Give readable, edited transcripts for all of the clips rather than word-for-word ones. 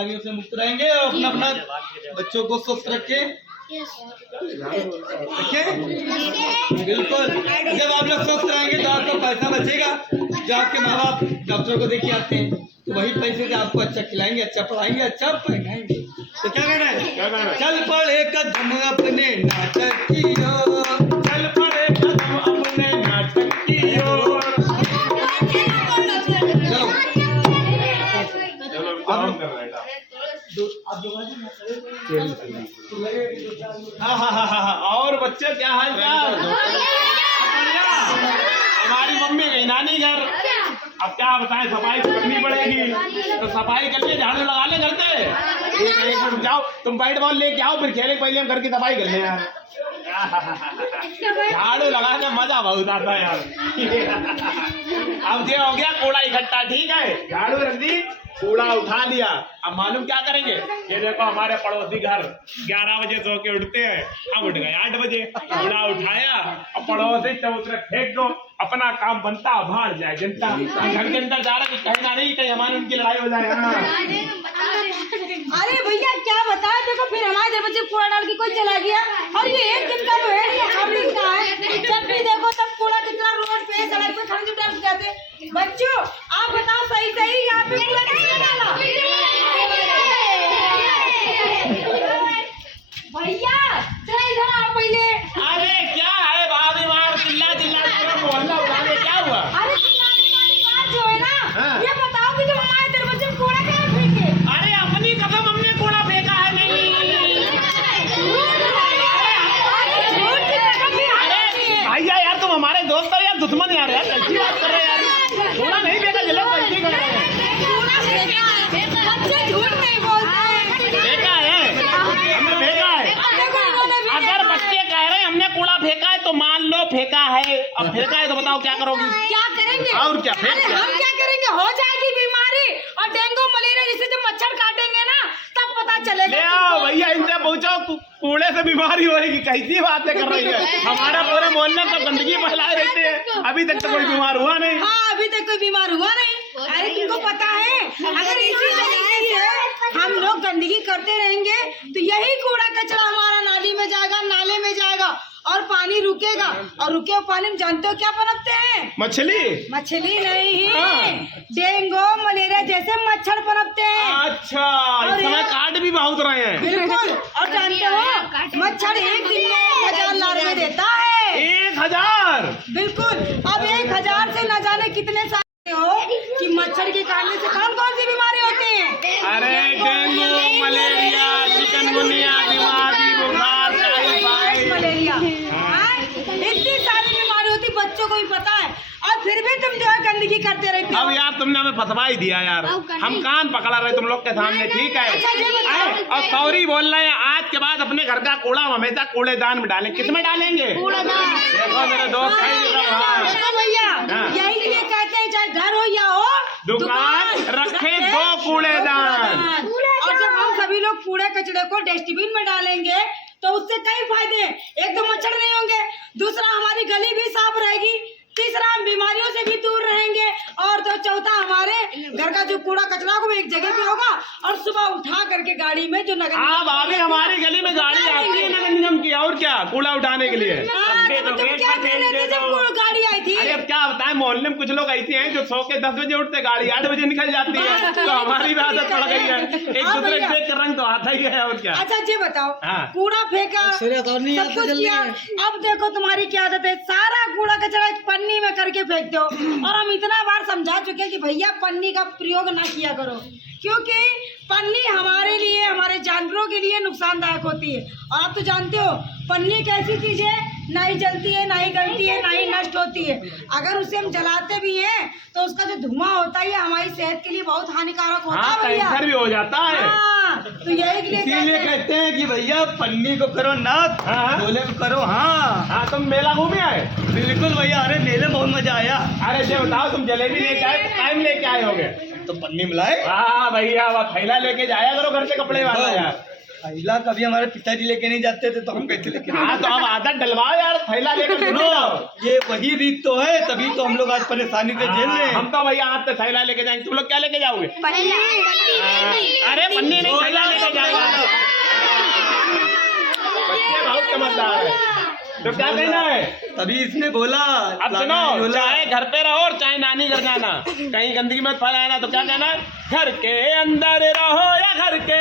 बीमारियों से मुक्त रहेंगे और अपना अपना बच्चों को स्वस्थ रखे। बिल्कुल, जब आप लोग स्वस्थ रहेंगे तो आपका पैसा बचेगा। जो आपके माँ बाप डॉक्टर को देखे आते हैं तो वही पैसे से आपको अच्छा खिलाएंगे, अच्छा पढ़ाएंगे, अच्छा पहनाएंगे। तो क्या कहना है? चल पड़े कदम अपने नाटक की ओर, चल पड़े कदम अपने नाटक की ओर। और बच्चे क्या हाल चाल? हमारी मम्मी गई नानी घर, अब क्या बताएं, सफाई तो करनी पड़ेगी। तो सफाई कर लिए, झाड़ू लगा ले घर पे। एक मिनट जाओ, तुम बैट बॉल लेके आओ, फिर खेले, पहले हम घर की सफाई कर ले यार। झाड़ू लगाने मजा बहुत आता है यार। अब ये हो गया कूड़ा इकट्ठा, ठीक है, झाड़ू रख दी, कूड़ा उठा लिया। अब मालूम क्या करेंगे? ये देखो हमारे पड़ोसी घर 11 बजे सो के उठते हैं, हम उठ गए 8 बजे। कूड़ा उठाया, अब पड़ोसी चबूतरे फेंक दो, अपना काम बनता, भाड़ जाए जनता। घर के अंदर जा रहा है, कहीं ना नहीं कहीं हमारी उनकी लड़ाई हो जाए। अरे भैया क्या बताए, देखो फिर हमारे दरवाजे कूड़ा डाल के कोई चला गया। और ये एक दिन का तो है, ये 8 दिन का है। जब भी देखो तब कूड़ा कितना रोड पे सड़क पे खड़े डाल के जाते। बच्चों आप बताओ सही सही यहाँ पे कूड़ा किसने डाला? भैया चलो इधर आओ पहले। अरे क्या है भाभी मार चिल्ला चिल्ला पूरा मोहल्ला उड़ाने, क्या हुआ? अरे चिल्लाने वाली बात जो है ना, ये बताओ कि जब हमारे दरवाजे में कूड़ा क्या फेंके? अरे अपनी कसम, हमने कूड़ा फेंका है नहीं। भैया यार तुम हमारे दोस्त हो या दुश्मन यार? यार कैसी बात कर रहे हैं यार? कूड़ा नहीं फेंका, चलो गलती कर रहे हैं। बच्चे झूठ नहीं बोलते हैं। फेंका है, हमने फेंका है। अगर बच्चे कह रहे हैं हमने कूड़ा फेंका है तो मान लो फेंका है। अब फेंका है तो बताओ क्या करोगी? क्या करेंगे? और क्या फेंक अरे हम क्या करेंगे? हो जाएगी बीमारी और डेंगू मलेरिया, जिससे जब मच्छर काटेंगे ना तब पता चलेगा। ले आओ भैया, इनसे पूछो कूड़े से बीमारी होगी, कैसी बातें कर रही है? हमारा पूरे मोहल्ले में गंदगी फैलाए रहते हैं, अभी तक तो कोई बीमार हुआ नहीं। हाँ अभी तक कोई बीमार हुआ नहीं। अरे तुमको पता है, अगर इसी तरीके से हम लोग गंदगी करते रहेंगे तो यही कूड़ा कचरा हमारा नाली में जाएगा, नाले में जाएगा और पानी रुकेगा। और रुके हुए पानी में जानते हो क्या पनपते हैं? मछली? मछली नहीं, डेंगू मलेरिया जैसे मच्छर पनपते हैं। अच्छा, इस समय काट भी बहुत रहे हैं। बिल्कुल। और जानते हो मच्छर एक दिन में 1000 लार्वे देता है। 1000? बिल्कुल। अब 1000 से न जाने कितने सारे हो कि मच्छर के काटने से कौन कौन सी बीमारी होती है? अरे डेंगू, मलेरिया, चिकनगुनिया, दिमागी बुखार, टाइफाइड, मलेरिया, इतनी सारी बीमारी होती, बच्चों को भी पता है और फिर भी तुम जो है गंदगी करते रहते हो। अब यार तुमने हमें फंसवा ही दिया यार, हम कान पकड़ा रहे तुम लोग के सामने, ठीक है? और सॉरी बोल रहे हैं, आज के बाद अपने घर का कूड़ा हमेशा कूड़ेदान में डालें। किस में डालेंगे? देखो मेरे दोस्त देखो भैया, यही लिए कहते हैं चाहे घर हो या हो दुकान रखे दो कूड़ेदान। और जब हम सभी लोग कूड़े कचड़े को डस्टबिन में डालेंगे तो उससे कई फायदे। एक तो मच्छर नहीं होंगे, दूसरा हमारी गली भी साफ रहेगी, तीसरा हम बीमारियों से भी दूर रहेंगे और तो चौथा हमारे घर का जो कूड़ा कचरा को एक जगह पे होगा और सुबह उठा करके गाड़ी में जो नगर। हाँ भाभी, हमारी गली में गाड़ी आती है नगर निगम की, और क्या कूड़ा उठाने के लिए। गाड़ी आई थी। अरे अब क्या बताएं, मोहल्ले में कुछ लोग ऐसे हैं जो सो के 10 बजे उठते, गाड़ी 8 बजे निकल जाती है, तो हमारी भी आदत पड़ गई है। एक दूसरे के देख कर रंग तो आता ही है, और क्या। अच्छा ये बताओ, कूड़ा फेंका सब कुछ किया, अब देखो तुम्हारी क्या आदत है, सारा कूड़ा कचरा एक पन्नी में करके फेंक दो। और हम इतना बार समझा चुके कि भैया पन्नी का प्रयोग ना किया करो, क्योंकि पन्नी हमारे लिए, हमारे जानवरों के लिए नुकसानदायक होती है। और आप तो जानते हो पन्नी एक ऐसी चीज है, ना ही जलती है, ना ही गलती है, ना ही नष्ट होती है। अगर उसे हम जलाते भी हैं तो उसका जो धुआं होता है हमारी सेहत के लिए बहुत हानिकारक होता है भैया। कैंसर भी हो जाता है। तो यही इसीलिए कहते हैं कि भैया पन्नी को करो नाथ, गोले को करो हाँ। तुम मेला घूमे आए? बिल्कुल भैया, अरे मेले में बहुत मजा आया। अरे ये बताओ, तुम जलेबी लेके आए, टाइम लेके आए होगे तो पन्नी मिलाए। हाँ भैया, थैला लेके जाया करो घर से कपड़े वाला यार। थैला कभी हमारे पिताजी लेके नहीं जाते थे तो हम कैसे लेके हाँ तो अब आदत डलवाओ यार, थैला लेकर सुनो, ये वही रीत तो है, तभी तो हम लोग आज परेशानी से झेल रहे हैं। हम तो भैया आज थैला लेके जाएंगे, तुम लोग क्या लेके जाओगे? अरे पन्नी नहीं, थैला लेके जाएंगे। बच्चे बहुत समझदार है, तो क्या कहना है? तभी इसने बोला। अब सुनो, चाहे घर पे रहो और चाहे नानी घर जाना, कहीं गंदगी मत फैलाना, तो क्या कहना? घर के अंदर रहो या घर के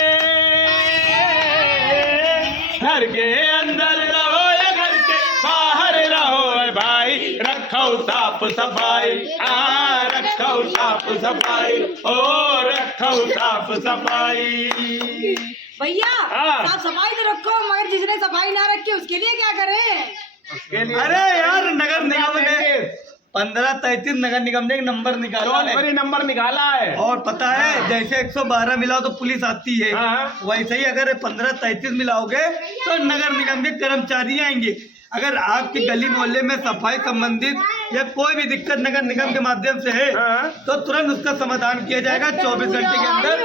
अंदर रहो या घर के बाहर रहो भाई, रखो साफ सफाई, हाँ रखो साफ सफाई, ओ रखो साफ सफाई। भैया हाँ। साफ सफाई तो रखो, मगर जिसने सफाई ना रखी उसके लिए क्या करें? उसके लिए अरे यार, नगर निगम ने 1533 नगर निगम ने एक नंबर निकाला है, नंबर निकाला है। और पता है जैसे 112 मिलाओ तो पुलिस आती है, हाँ। वैसे ही अगर 1533 मिलाओगे तो नगर निगम के कर्मचारी आएंगे। अगर आपकी गली मोहल्ले में सफाई संबंधित या कोई भी दिक्कत नगर निगम के माध्यम से है हाँ। तो तुरंत उसका समाधान किया जाएगा 24 घंटे के अंदर।